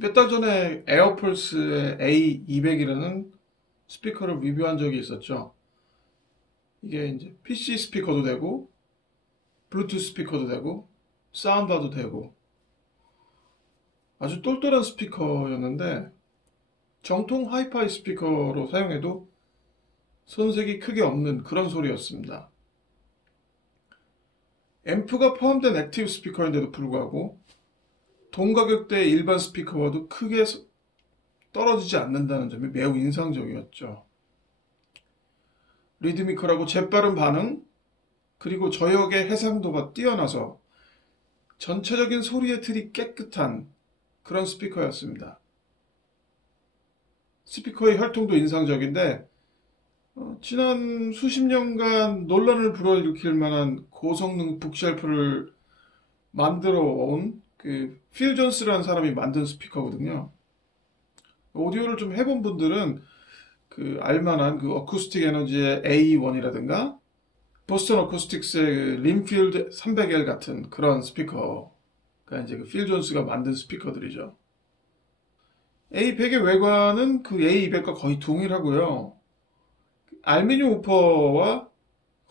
몇 달 전에 에어폴스의 A200이라는 스피커를 리뷰한 적이 있었죠. 이게 이제 PC 스피커도 되고, 블루투스 스피커도 되고, 사운드바도 되고, 아주 똘똘한 스피커였는데, 정통 하이파이 스피커로 사용해도 손색이 크게 없는 그런 소리였습니다. 앰프가 포함된 액티브 스피커인데도 불구하고, 동가격대의 일반 스피커와도 크게 떨어지지 않는다는 점이 매우 인상적이었죠. 리드미컬하고 재빠른 반응, 그리고 저역의 해상도가 뛰어나서 전체적인 소리의 틀이 깨끗한 그런 스피커였습니다. 스피커의 혈통도 인상적인데 지난 수십 년간 논란을 불러일으킬 만한 고성능 북쉘프를 만들어 온 그 필 존스라는 사람이 만든 스피커거든요. 오디오를 좀 해본 분들은 그 알만한 그 어쿠스틱 에너지의 A1이라든가 보스턴 어쿠스틱스의 그 림필드 300L 같은 그런 스피커가 이제 그 필 존스가 만든 스피커들이죠. A100의 외관은 그 A200과 거의 동일하고요. 알루미늄 우퍼와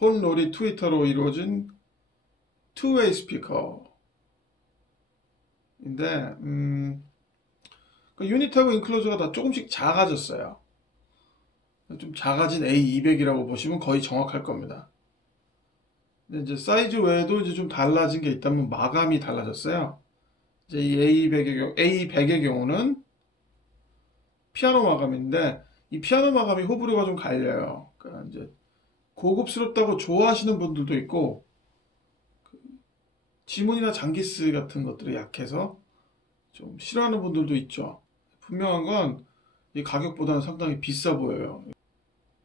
혼로리 트위터로 이루어진 투웨이 스피커인데 그 유닛하고 인클로저가 다 조금씩 작아졌어요. 좀 작아진 A200이라고 보시면 거의 정확할 겁니다. 근데 이제 사이즈 외에도 이제 좀 달라진 게 있다면 마감이 달라졌어요. 이제 이 A100의 경우는 피아노 마감인데 이 피아노 마감이 호불호가 좀 갈려요. 그러니까 이제 고급스럽다고 좋아하시는 분들도 있고 지문이나 장기스 같은 것들이 약해서 좀 싫어하는 분들도 있죠. 분명한 건 이 가격보다는 상당히 비싸 보여요.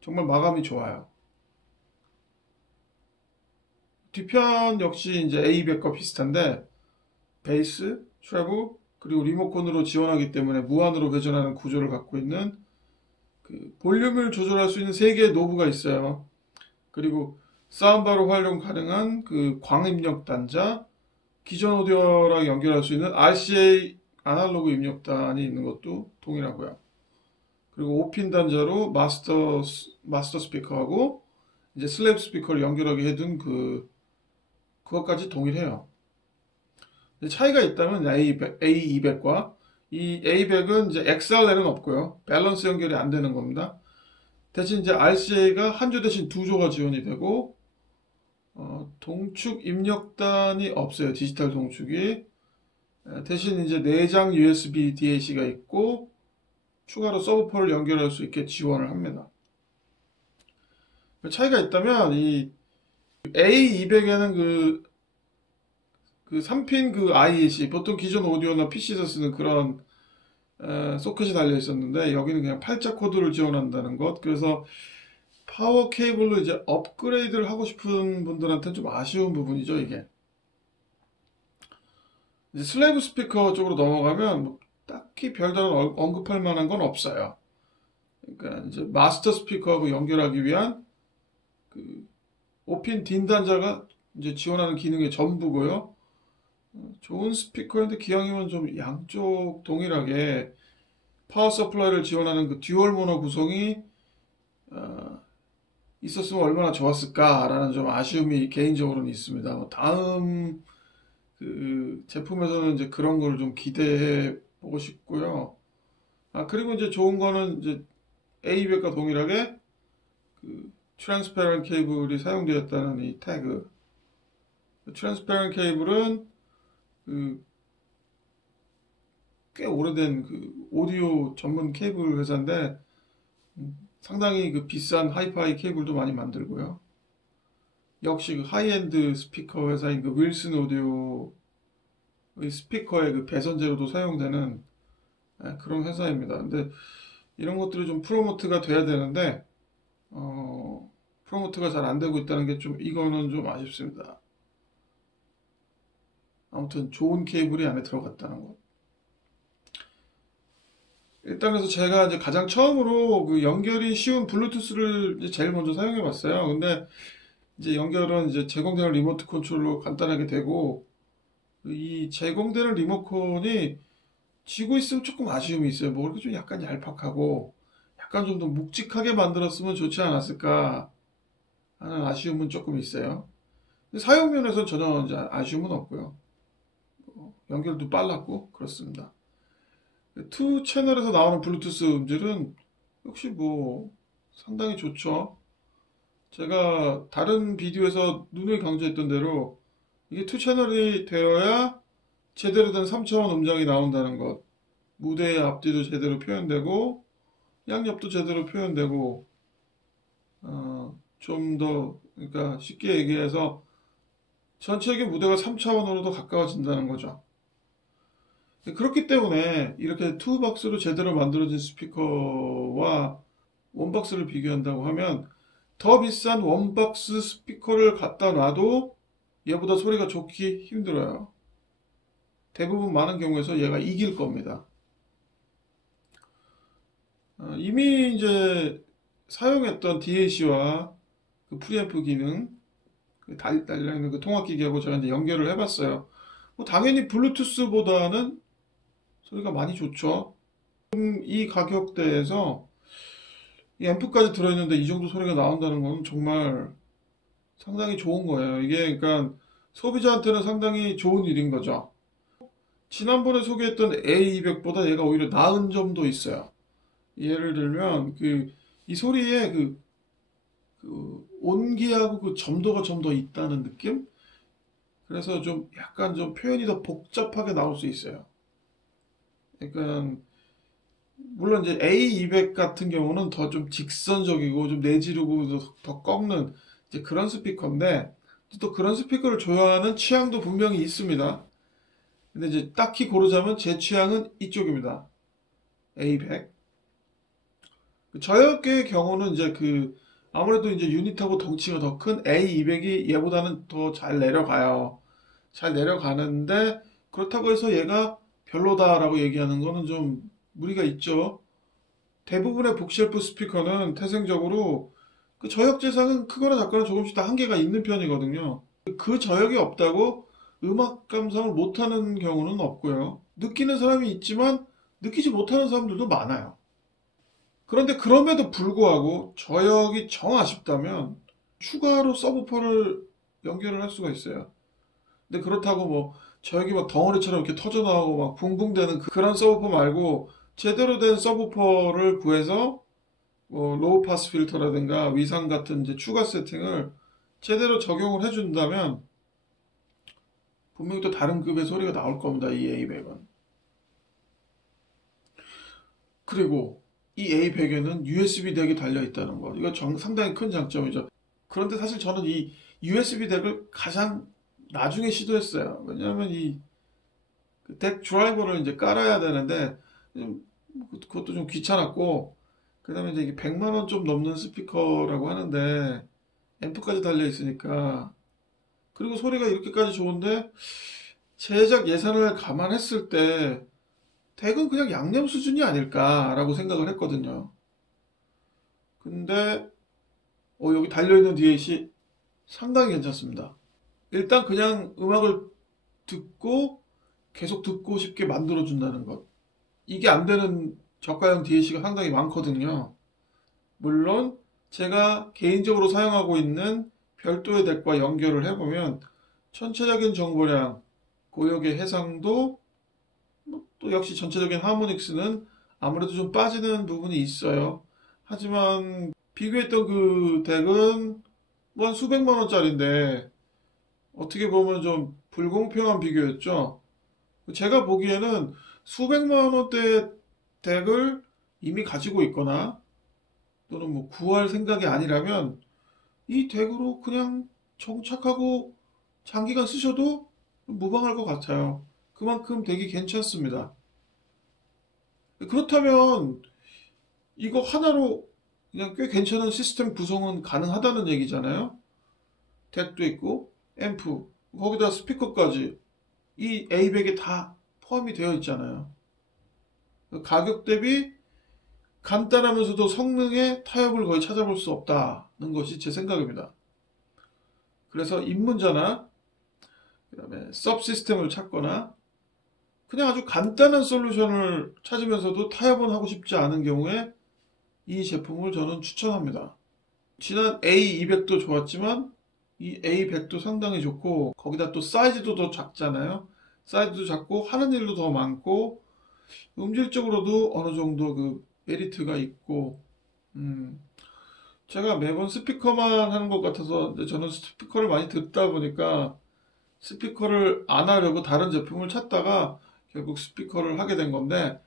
정말 마감이 좋아요. 뒤편 역시 이제 A200과 비슷한데 베이스, 트래블, 그리고 리모컨으로 지원하기 때문에 무한으로 회전하는 구조를 갖고 있는 그 볼륨을 조절할 수 있는 3개의 노브가 있어요. 그리고 사운드바로 활용 가능한 그 광입력 단자, 기존 오디오랑 연결할 수 있는 RCA 아날로그 입력단이 있는 것도 동일하고요. 그리고 5핀 단자로 마스터 스피커하고 이제 슬랩 스피커를 연결하게 해둔 그것까지 동일해요. 차이가 있다면 A200과 이 A100은 이제 XLR은 없고요. 밸런스 연결이 안 되는 겁니다. 대신 이제 RCA가 한 조 대신 두 조가 지원이 되고 동축 입력단이 없어요. 디지털 동축이. 대신 이제 내장 USB DAC가 있고 추가로 서브포를 연결할 수 있게 지원을 합니다. 차이가 있다면 이 A200에는 그 3핀 그 IEC 보통 기존 오디오나 PC에서 쓰는 그런 소켓이 달려 있었는데 여기는 그냥 팔자 코드를 지원한다는 것. 그래서 파워 케이블로 이제 업그레이드를 하고 싶은 분들한테는 좀 아쉬운 부분이죠, 이게. 이제 슬레이브 스피커 쪽으로 넘어가면 뭐 딱히 별다른 언급할 만한 건 없어요. 그러니까 이제 마스터 스피커하고 연결하기 위한 그 5핀 딘 단자가 이제 지원하는 기능의 전부고요. 좋은 스피커인데 기왕이면 좀 양쪽 동일하게 파워 서플라이를 지원하는 그 듀얼 모노 구성이 있었으면 얼마나 좋았을까라는 좀 아쉬움이 개인적으로는 있습니다. 다음 그 제품에서는 이제 그런 걸 좀 기대해 보고 싶고요. 그리고 이제 좋은 거는 이제 A200과 동일하게 그 트랜스페런 케이블이 사용되었다는 이 태그. 트랜스페런 케이블은 그 꽤 오래된 그 오디오 전문 케이블 회사인데 상당히 그 비싼 하이파이 케이블도 많이 만들고요. 역시 그 하이엔드 스피커 회사인 그 윌슨 오디오의 스피커의 그 배선재로도 사용되는 그런 회사입니다. 근데 이런 것들이 좀 프로모트가 돼야 되는데 프로모트가 잘 안 되고 있다는 게 좀 이거는 좀 아쉽습니다. 아무튼 좋은 케이블이 안에 들어갔다는 것. 일단 그래서 제가 이제 가장 처음으로 그 연결이 쉬운 블루투스를 이제 제일 먼저 사용해 봤어요. 근데 이제 연결은 이제 제공되는 리모트 컨트롤로 간단하게 되고 이 제공되는 리모컨이 지고 있으면 조금 아쉬움이 있어요. 뭐 이렇게 좀 약간 얄팍하고 약간 좀 더 묵직하게 만들었으면 좋지 않았을까 하는 아쉬움은 조금 있어요. 근데 사용 면에서 전혀 이제 아쉬움은 없고요. 연결도 빨랐고 그렇습니다. 투 채널에서 나오는 블루투스 음질은 역시 뭐 상당히 좋죠. 제가 다른 비디오에서 누누이 강조했던 대로 이게 투 채널이 되어야 제대로 된 3차원 음장이 나온다는 것. 무대의 앞뒤도 제대로 표현되고 양옆도 제대로 표현되고 좀 더 그러니까 쉽게 얘기해서 전체적인 무대가 3차원으로도 가까워진다는 거죠. 그렇기 때문에 이렇게 투박스로 제대로 만들어진 스피커와 원박스를 비교한다고 하면 더 비싼 원박스 스피커를 갖다 놔도 얘보다 소리가 좋기 힘들어요. 대부분 많은 경우에서 얘가 이길 겁니다. 이미 이제 사용했던 DAC와 그 프리앰프 기능 달려있는 그 통합기기하고 제가 이제 연결을 해봤어요. 뭐 당연히 블루투스보다는 소리가 많이 좋죠. 이 가격대에서 이 앰프까지 들어있는데 이 정도 소리가 나온다는 건 정말 상당히 좋은 거예요. 이게 그러니까 소비자한테는 상당히 좋은 일인 거죠. 지난번에 소개했던 A200보다 얘가 오히려 나은 점도 있어요. 예를 들면 이 소리에 그 온기하고 그 점도가 좀 더 있다는 느낌? 그래서 좀 약간 좀 표현이 더 복잡하게 나올 수 있어요. 그러니까 물론 이제 A200 같은 경우는 더 좀 직선적이고 좀 내지르고 더 꺾는 이제 그런 스피커인데 또 그런 스피커를 좋아하는 취향도 분명히 있습니다. 근데 이제 딱히 고르자면 제 취향은 이쪽입니다. A100. 저역의 경우는 이제 아무래도 이제 유닛하고 덩치가 더 큰 A200이 얘보다는 더 잘 내려가요. 잘 내려가는데 그렇다고 해서 얘가 별로다라고 얘기하는 거는 좀 무리가 있죠. 대부분의 북쉘프 스피커는 태생적으로 그 저역 재상은 크거나 작거나 조금씩 다 한계가 있는 편이거든요. 그 저역이 없다고 음악 감상을 못하는 경우는 없고요. 느끼는 사람이 있지만 느끼지 못하는 사람들도 많아요. 그런데 그럼에도 불구하고 저역이 정 아쉽다면 추가로 서브퍼를 연결을 할 수가 있어요. 근데 그렇다고 뭐 저역이 막 덩어리처럼 이렇게 터져나오고 막 붕붕대는 그런 서브퍼 말고 제대로 된 서브퍼를 구해서 뭐 로우 파스 필터라든가 위상 같은 이제 추가 세팅을 제대로 적용을 해준다면 분명히 또 다른 급의 소리가 나올 겁니다. 이 A100은. 그리고 이 A100에는 USB 덱이 달려 있다는 거. 이거 상당히 큰 장점이죠. 그런데 사실 저는 이 USB 덱을 가장 나중에 시도했어요. 왜냐하면 이 덱 드라이버를 이제 깔아야 되는데 그것도 좀 귀찮았고 그다음에 이제 이게 100만 원 좀 넘는 스피커라고 하는데 앰프까지 달려 있으니까 그리고 소리가 이렇게까지 좋은데 제작 예산을 감안했을 때 덱은 그냥 양념 수준이 아닐까라고 생각을 했거든요. 근데 여기 달려있는 DAC 상당히 괜찮습니다. 일단 그냥 음악을 듣고 계속 듣고 싶게 만들어준다는 것. 이게 안 되는 저가형 DAC가 상당히 많거든요. 물론 제가 개인적으로 사용하고 있는 별도의 덱과 연결을 해보면 전체적인 정보량, 고역의 해상도, 또 역시 전체적인 하모닉스는 아무래도 좀 빠지는 부분이 있어요. 하지만 비교했던 그 덱은 뭐 한 수백만 원짜리인데 어떻게 보면 좀 불공평한 비교였죠. 제가 보기에는 수백만 원대 덱을 이미 가지고 있거나 또는 뭐 구할 생각이 아니라면 이 덱으로 그냥 정착하고 장기간 쓰셔도 무방할 것 같아요. 그만큼 덱이 괜찮습니다. 그렇다면 이거 하나로 그냥 꽤 괜찮은 시스템 구성은 가능하다는 얘기잖아요. 덱도 있고 앰프 거기다 스피커까지 이 A100에 다 포함이 되어 있잖아요. 가격 대비 간단하면서도 성능의 타협을 거의 찾아볼 수 없다는 것이 제 생각입니다. 그래서 입문자나 그다음에 서브 시스템을 찾거나 그냥 아주 간단한 솔루션을 찾으면서도 타협은 하고 싶지 않은 경우에 이 제품을 저는 추천합니다. 지난 A200도 좋았지만 이 A100도 상당히 좋고, 거기다 또 사이즈도 더 작잖아요. 사이즈도 작고 하는 일도 더 많고 음질적으로도 어느 정도 그 메리트가 있고, 음, 제가 매번 스피커만 하는 것 같아서, 근데 저는 스피커를 많이 듣다 보니까 스피커를 안 하려고 다른 제품을 찾다가 결국 스피커를 하게 된 건데,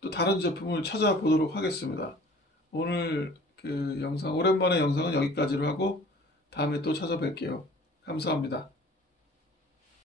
또 다른 제품을 찾아보도록 하겠습니다. 오늘 그 영상, 오랜만에 영상은 여기까지로 하고 다음에 또 찾아뵐게요. 감사합니다.